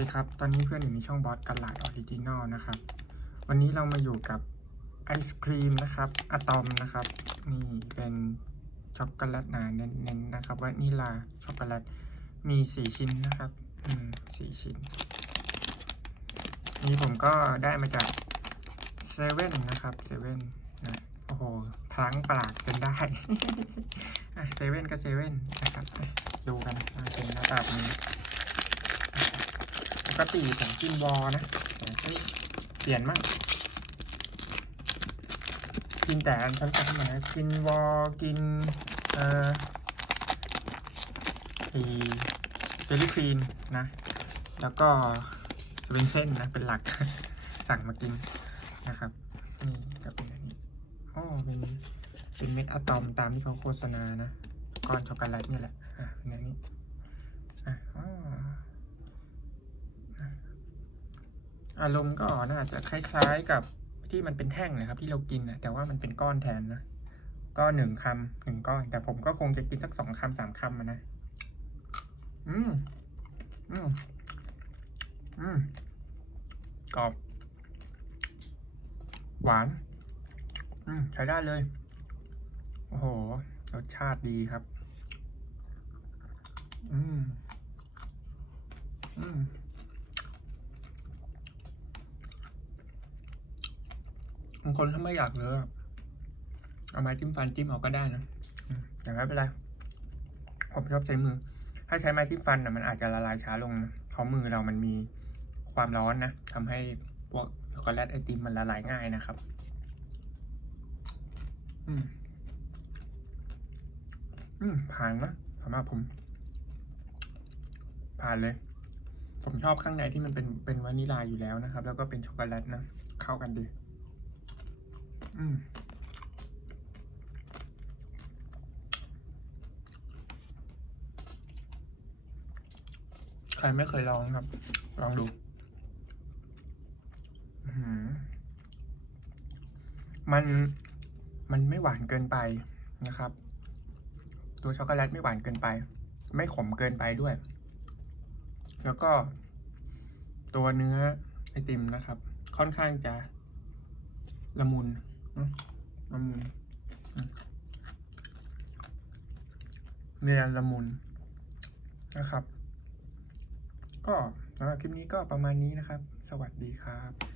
ดีครับ ตอนนี้เพื่อนอยู่ในช่องบอสกันหลาดออริจินอลนะครับ วันนี้เรามาอยู่กับไอศครีมนะครับอะตอมนะครับ นี่เป็นช็อกโกแลตหนาเน้นๆนะครับวานิลาช็อกโกแลต มีสี่ชิ้นนะครับ อืมสี่ชิ้น นี่ผมก็ได้มาจากเซเว่นนะครับเซเว่นนะ โอ้โหพลั้งปลากจนได้เซเว่นก็เซเว่นนะครับ ดูกันอะเป็นหน้าตาเป็นนี้ป กติผมกินวอนะแต่เฮ้ยเปลี่ยนมั่งกินแต่อันซ้ำๆนะกินวอกินเอ่อไอเจลลี่ครีนนะ แล้วก็จะเป็นเส้นนะ เป็นหลัก สั่งมากินนะครับ นี่ก็เป็นอันนี้อ๋อเป็นเป็นเม็ดอะตอมตามที่เขาโฆษณานะ ก้อนช็อกโกแลตนี่แหละ อะเป็นอันนี้ อะอ๋ออะ อารมณ์ก็น่าจะคล้ายๆกับที่มันเป็นแท่งนะครับ ที่เรากินนะแต่ว่ามันเป็นก้อนแทนนะก็หนึ่งคำหนึ่งก้อน แต่ผมก็คงจะกินสักสองคำสามคำนะอืมอืมอืมกรอบ หวาน อืมใช้ได้เลย โอ้โห รสชาติดีครับ อืมอืม บางคนถ้าไม่อยากเลอะเอาไม้จิ้มฟันจิ้มเอาก็ได้นะแต่ไม่เป็นไรผมชอบใช้มือ ถ้าใช้ไม้จิ้มฟันนะมันอาจจะละลายช้าลงนะเพราะมือเรามันมีความร้อนนะทำให้พวกช็อกโกแลตไอติมมันละลายง่ายนะครับ อืมอืมผ่านนะสำหรับผม ผ่านเลย ผมชอบข้างในที่มันเป็นเป็นวานิลาอยู่แล้วนะครับ แล้วก็เป็นช็อกโกแลตนะ เข้ากันดี ใครไม่เคยลองครับ ลองดูมันมันไม่หวานเกินไปนะครับ ตัวช็อกโกแลตไม่หวานเกินไป ไม่ขมเกินไปด้วย แล้วก็ ตัวเนื้อไอติมนะครับ ค่อนข้างจะละมุน ละมุนเรียนละมุนนะครับ ก็สำหรับคลิปนี้ก็ประมาณนี้นะครับ สวัสดีครับ